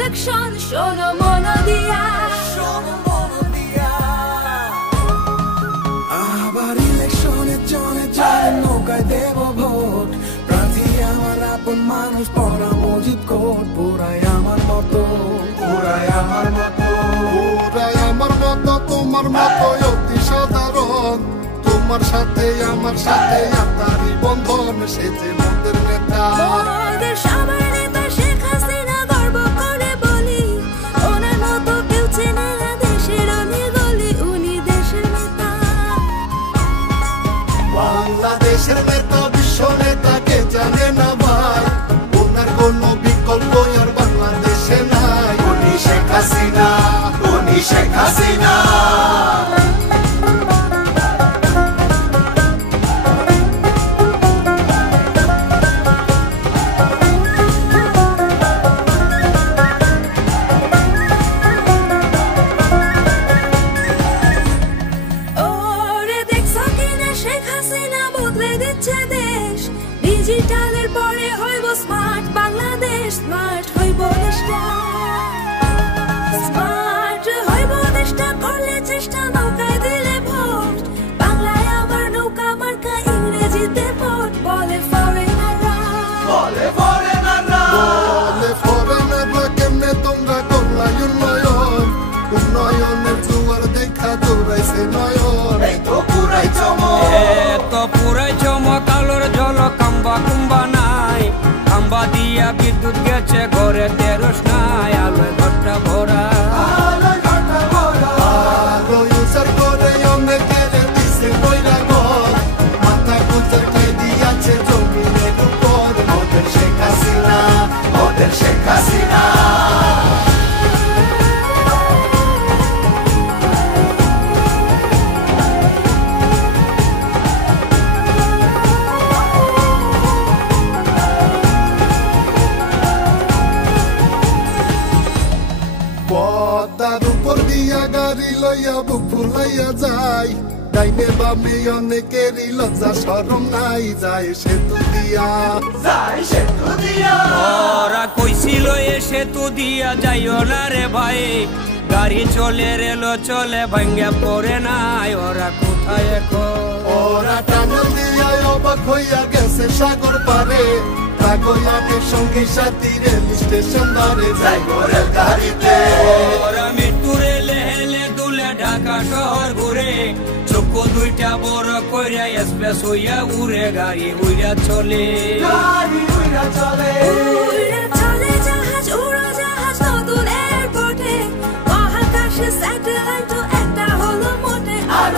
Election শোনো মন দিয়া, আবার ইলেকশনের জনে যায় নৌকায় দেব ভোট, প্রার্থী আমার আপন মানুষ পড়া মজিদ কোট, পুরাই আমার মতো, পুরাই আমার মতো, পুরাই আমার মতো, তোমার মতো অতি সাধারণ, তোমার সাথে আমার সাথে আত্মারি বন্ধন, সে যে মন্দের নেতা, মোদের সবার নেতা শেখ হাসিনা, গর্ব করে বলি ওনার মতো কেউ চেনে না দেশের অনেক গলি, উনি দেশের নেতা, বাংলাদেশের নেতা, বিশ্ব নেতা কে জানে না ভাই, ওনার কোনো বিকল্প আর বাংলাদেশে নাই, উনি শেখ হাসিনা, উনি শেখ হাসিনা। ডিজিটালের পরে হইব স্মার্ট বাংলাদেশ, স্মার্ট হইব দেশটা, স্মার্ট হইব দেশটা, করলে চেষ্টা নৌকায় দিলে ভোট, বাংলায় আবার নৌকা মার্কা, ইংরেজিতে ভোট, বলে ফরেনাররা, বলে ফরেনাররা, বলে ফরেনাররা, কেমনে তোমরা করলাই উন্নয়ন, উন্নয়নের জোয়ার দেখা দৌড়াইছে নয়ন, এই তো পুরাই চমক, এত পুরাই চমক, আলোর ঝলক খাম্বা কুম্বা নাই, খাম্বা দিয়া বিদ্যুৎ গেছে ঘরে তেরস নাই, আলোয় ঘরটা ভরা, আলোয় ঘরটা ভরা, আলো ইউজার করে অনেকের দিছে কইরা ঘর, মাথা গুজার খাই দিয়াছে জমিনের উপর, ওদের শেখ হাসিনা, ওদের শেখ হাসিনা। পদ্মার উপর দিয়া গাড়ি লইয়া বুক ফুলাইয়া যায়, ডাইনে বামে অনেকেরই লজ্জা শরম নাই, যায় সেতু দিয়া, যায় সেতু দিয়া, ওরা কইছিল এ সেতু দিয়া যাইও না রে ভাই, গাড়ি চলে রেল চলে ভাঙ্গা পড়ে নাই, ওরা কোথায় এখন, ওরা টানেল দিয়া অবাক হইয়া গেছে সাগর পারে, রাগয়ানের সঙ্গে সাথী রেল স্টেশন ধরে যাই রেল গাড়িতে, ওরা মৃত্যু রেলে হেলে দুলে ঢাকা শহর ঘুরে, চক্ষু দুইটা বড় কইরা এক্সপ্রেস হইয়া উড়ে, গাড়ি উইরা চলে, গাড়ি উইরা চলে, উড়ে চলে জাহাজ, উড়োজাহাজ নতুন এয়ারপোর্টে, মহাকাশে স্যাটেলাইট একটা হলো মোটে, আর